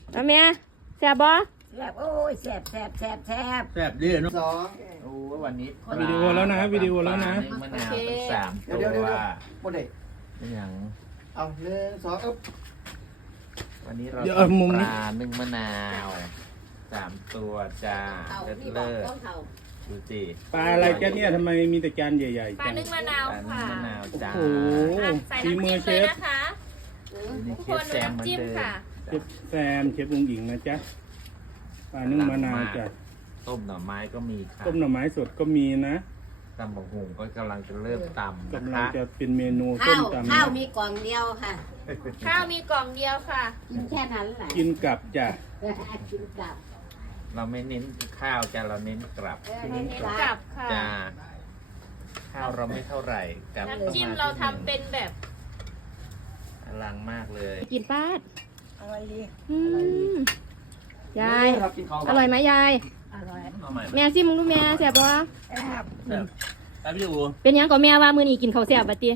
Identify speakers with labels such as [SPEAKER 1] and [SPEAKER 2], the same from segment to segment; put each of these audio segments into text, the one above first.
[SPEAKER 1] แล้วแม่แซ่บบ่
[SPEAKER 2] แซ่บโอ้ยแซ่บ
[SPEAKER 3] แซ่บดีเนาะ
[SPEAKER 4] สอง
[SPEAKER 3] โอ้วันนี้
[SPEAKER 5] วิดีโอแล้วนะวิดีโอแล้วนะ
[SPEAKER 3] มะนาวทั้งสาม
[SPEAKER 4] เดี๋
[SPEAKER 3] ตั
[SPEAKER 4] ยว
[SPEAKER 3] ว
[SPEAKER 4] หมดเลย
[SPEAKER 3] เป็นอย่าง
[SPEAKER 4] เอาหนึ่งสองอึ๊บ
[SPEAKER 3] วันนี้เรา
[SPEAKER 5] เดี๋ยวเอามุมนี้
[SPEAKER 3] ปลานึ่งมะนาวสามตัวจ้าเลิศเลิศดูสิ
[SPEAKER 5] ปลาอะไรแกเนี่ยทำไมมีแต่จานใหญ่ๆ
[SPEAKER 1] ปลา
[SPEAKER 5] จัง
[SPEAKER 1] นึ่งมะนาว
[SPEAKER 3] ปลานึ่ง
[SPEAKER 1] ค่ะ
[SPEAKER 3] มะนาวจ้า
[SPEAKER 5] โอ้โห
[SPEAKER 1] ใส่
[SPEAKER 5] ฝี
[SPEAKER 1] น้ำ
[SPEAKER 5] มื
[SPEAKER 1] จิ้
[SPEAKER 5] อ
[SPEAKER 1] ม
[SPEAKER 5] เชฟ
[SPEAKER 1] เลยนะคะ
[SPEAKER 3] นี่
[SPEAKER 1] ทุก
[SPEAKER 3] เค
[SPEAKER 1] คน
[SPEAKER 3] สแซมเหมือน
[SPEAKER 1] น้ำจิ้ม
[SPEAKER 3] เดิม
[SPEAKER 1] ค่ะ
[SPEAKER 5] เชฟแซมเชฟลุงหญิงนะจ๊ะปลานึ่งมะนาวจ้ะ
[SPEAKER 3] ต้มหน่อไม้ก็มีค่ะ
[SPEAKER 5] ต้มหน่อไม้สดก็มีนะ
[SPEAKER 3] ตำบักหุ่งก็กำลังจะเริ่มตำนะ
[SPEAKER 5] กำลัง
[SPEAKER 3] คะ
[SPEAKER 5] จะเป็นเมนูส้
[SPEAKER 2] ข้าม ว
[SPEAKER 5] ตำ
[SPEAKER 2] ข้าว
[SPEAKER 5] นะ
[SPEAKER 2] มีกล่องเดียวค่ะ
[SPEAKER 1] ข้าวมีกล่องเดียวค่ะ
[SPEAKER 2] กินแค่นั้นแหละ
[SPEAKER 5] กินกับจ้ะ
[SPEAKER 2] กินกลับ
[SPEAKER 3] เราไม่เน้นข้าวจ้าเราเน้นกลับ
[SPEAKER 1] เน้นกลับค่ะ
[SPEAKER 3] จ้าข้าวเราไม่เท่าไหร่กลับ
[SPEAKER 1] น้ำจิ้มเราทำเป็นแบบ
[SPEAKER 3] อลังมากเลย
[SPEAKER 1] กินป้าด
[SPEAKER 2] อะไรดี
[SPEAKER 1] อืมยาย
[SPEAKER 4] เรากินข้าว
[SPEAKER 1] อร่อยไหมยาย
[SPEAKER 2] อร่อย
[SPEAKER 1] แม่ซิมึงดูแม่แซ่บบ่
[SPEAKER 2] แซ่บ
[SPEAKER 3] แป๊บอยู่
[SPEAKER 1] เป็นหยังก็แม่ว่ามื้อนี้กินข้าวแซ่บบัดติ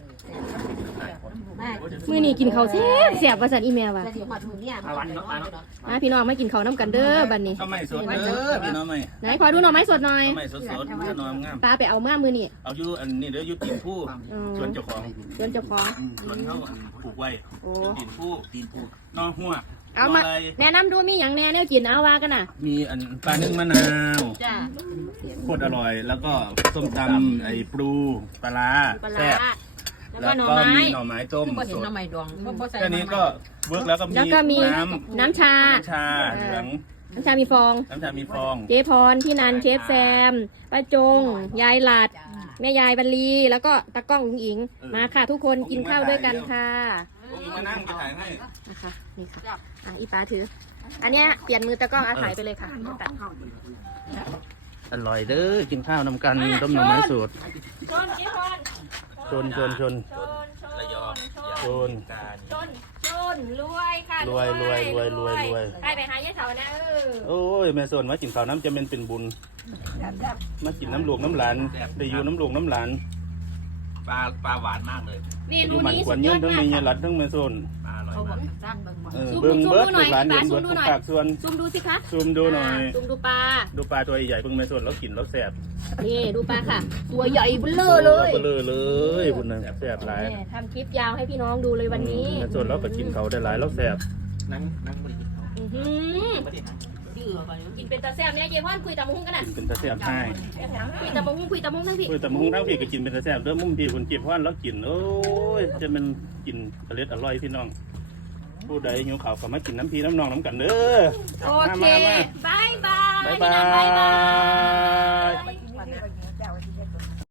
[SPEAKER 2] มาก
[SPEAKER 1] มื้อนี้กินข้าวแซ่บแซ่บว่าซั่นอีแม่ว่า
[SPEAKER 2] แล้วที่หอดมือเนี่ย
[SPEAKER 1] มาพี่น้องมากินข้าวน้ำกันเด้อบัดนี้
[SPEAKER 5] ข้าวใหม่สดเด้อพี่น้องใหม่
[SPEAKER 1] ไหนขอดูหน่อไม้สดหน่อย
[SPEAKER 5] ข้าวใหม่สดๆเนื้อน้องงาม
[SPEAKER 1] ป้าไปเอาเมื่อมื้อนี้
[SPEAKER 5] เอาอยู่อันนี้เด้ออยู่ตีนผู้
[SPEAKER 1] อืม
[SPEAKER 5] สวนเจ้าของ
[SPEAKER 1] เชิญเจ้าของ
[SPEAKER 5] สวนเขาปลูกไว้
[SPEAKER 1] โอ้
[SPEAKER 5] ตีนผู้นอหัว
[SPEAKER 1] เอามา
[SPEAKER 5] ะไร
[SPEAKER 1] แนะนำดูมีหยังแหน่แนวกินเอาว่ากันน่ะ
[SPEAKER 5] มีอันปลานึ่งมะนาว
[SPEAKER 1] จ้า
[SPEAKER 5] โคตรอร่อย แล้วก็ส้มตำไอ้ปลูปลาร้า
[SPEAKER 1] ปลา
[SPEAKER 5] แซ่
[SPEAKER 1] ร้า
[SPEAKER 5] บ
[SPEAKER 1] แล้ว
[SPEAKER 5] แล้
[SPEAKER 1] ก็
[SPEAKER 5] ว
[SPEAKER 1] หน่อ
[SPEAKER 5] ก็
[SPEAKER 1] ไม้
[SPEAKER 5] มีหน่อไม้ต้มสด
[SPEAKER 1] ใส่
[SPEAKER 5] แค่นี้ก็เวิร์กแล้วก็
[SPEAKER 1] แล้วก็มี
[SPEAKER 5] น้
[SPEAKER 1] น้ำชา
[SPEAKER 5] ำชาเหลือง
[SPEAKER 1] น้ำชามีฟอง
[SPEAKER 5] น้ำชามีฟอง
[SPEAKER 1] เจ๊พรพี่นันเชฟแซมป้าจง ยายหลัด แม่ยายบรรลี แล้วก็ตากล้องลุงอิง มาค่ะทุกคนกินข้าวด้วยกันค่ะ
[SPEAKER 5] พวกนี้มานั่งจะถ่ายให้
[SPEAKER 1] นะคะนี่ค่ะอีป้าถือ อันเนี้ยเปลี่ยนมือตากล้องถ่ายไปเลยค่ะตัด
[SPEAKER 5] อร่อยเด้อกินข้าวนำกันต้มหน่อไม้สูตร
[SPEAKER 1] ชนเจ๊พร
[SPEAKER 5] ชน
[SPEAKER 1] ชนชน
[SPEAKER 5] ระยอง
[SPEAKER 1] ช
[SPEAKER 5] ช
[SPEAKER 1] น
[SPEAKER 5] น
[SPEAKER 1] ชนรวยค่ะ
[SPEAKER 5] รวยรวยรวยรวยรวย
[SPEAKER 1] ไปหายายเสานะ
[SPEAKER 5] โอ้ยแม่ส่วนมากินข้าวน้ำจะเป็นบุญมากินน้ำหลวงน้ำหลานได้อยู่น้ำหลวงน้ำหลาน
[SPEAKER 3] ปลาหวานมากเลย
[SPEAKER 1] เม
[SPEAKER 5] อ
[SPEAKER 1] นู
[SPEAKER 5] ยู่มัน
[SPEAKER 1] นี้
[SPEAKER 5] ค
[SPEAKER 1] สุ
[SPEAKER 5] วร
[SPEAKER 1] ดย
[SPEAKER 5] ยื
[SPEAKER 1] อน ด
[SPEAKER 5] ทั้ง
[SPEAKER 1] มาก
[SPEAKER 5] มีเย
[SPEAKER 1] ค่ะ
[SPEAKER 5] ลัดทั้งแม่ส่วน
[SPEAKER 3] ปลาอร่อยมาก
[SPEAKER 1] ซูม
[SPEAKER 5] เบิ้ง
[SPEAKER 1] ซูม
[SPEAKER 5] เบิ้ง
[SPEAKER 1] ดูหน่
[SPEAKER 5] ลู
[SPEAKER 1] อย
[SPEAKER 5] กหลานเห็น
[SPEAKER 1] ซู
[SPEAKER 5] เบิ้
[SPEAKER 1] ม
[SPEAKER 5] ง
[SPEAKER 1] ดู
[SPEAKER 5] ทุ
[SPEAKER 1] ห
[SPEAKER 5] ก
[SPEAKER 1] น่อย
[SPEAKER 5] ภาคส่วน
[SPEAKER 1] ซูมดูสิคะ
[SPEAKER 5] ซูมดูหน่อย
[SPEAKER 1] ซูมดูปลา
[SPEAKER 5] ดูปลาตัวใหญ่เพิ่งแม่ส่วนแล้วกินแล้วแสบ
[SPEAKER 1] นี่ดูปลาค่ะ ตัวใหญ่เบ้อเลย
[SPEAKER 5] เบลอเลยคุณน่ะแสบหลาย
[SPEAKER 1] นี่ทำคลิปยาวให้พี่น้องดูเลยวันนี้
[SPEAKER 5] แม่ส่วนเราก็กินเขาได้หลายแล้วแสบ
[SPEAKER 3] นั่งบริกินเขา
[SPEAKER 1] อื้อหือกินเป็นตาแซ่บเนี่ยเยพอนคุยตะมุงกันน่ะ
[SPEAKER 5] กินเป็นตาแสบให้
[SPEAKER 1] คุยตะมุงทั้งพี่
[SPEAKER 5] คุยแต่มุ้งทั้งพี่ก็กินเป็นตาแสบเด้อมุมพี่คุณเก็บพอนแล้วกินโอ้ยจะมันกินอร่อยอร่อยพี่น้อง ผู้ใดหิวข้าวก็มากินน้ำพี่น้ำนองน้ำกันเด้อ
[SPEAKER 1] โอเค
[SPEAKER 5] มา
[SPEAKER 1] บายบาย
[SPEAKER 5] บ๊าย
[SPEAKER 1] พี่
[SPEAKER 5] บา
[SPEAKER 1] นันบายบาย
[SPEAKER 5] ย